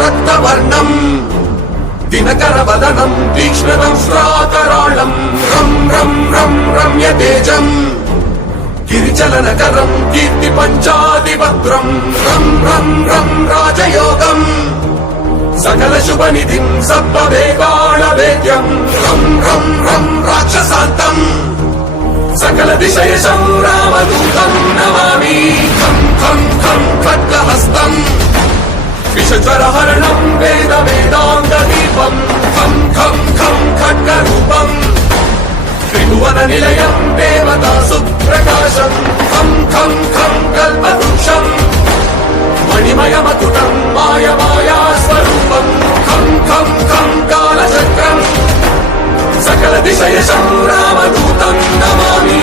రక్తవర్ణం దినకరవదనం తీక్ష్ణం శ్రాకరాళం రం రం రం రమ్య తేజం గిరిచలనకరం కీర్తి పంచాదిభద్రం రం రం రం రాజయోగం సకల శుభనిధిం సర్వవేగాళవేద్యం రం రం రం రాక్షసాంతం సకల దిశయశం రామదూతం నమామి ఖం ఖం ఖం ఖడ్గహస్తం విషజ్వరహరణం వేద వేదాంత దీపం ఖం ఖం ఖం ఖడ్గరూపం త్రిభువన నిలయం దేవతా సుప్రకాశం ఖం ఖం ఖం కల్పవృక్షం మణిమయమకుటం మాయమాయా స్వరూపం ఖం ఖం ఖం కాలచక్రం సకల దిశయశం రామదూతం నమామి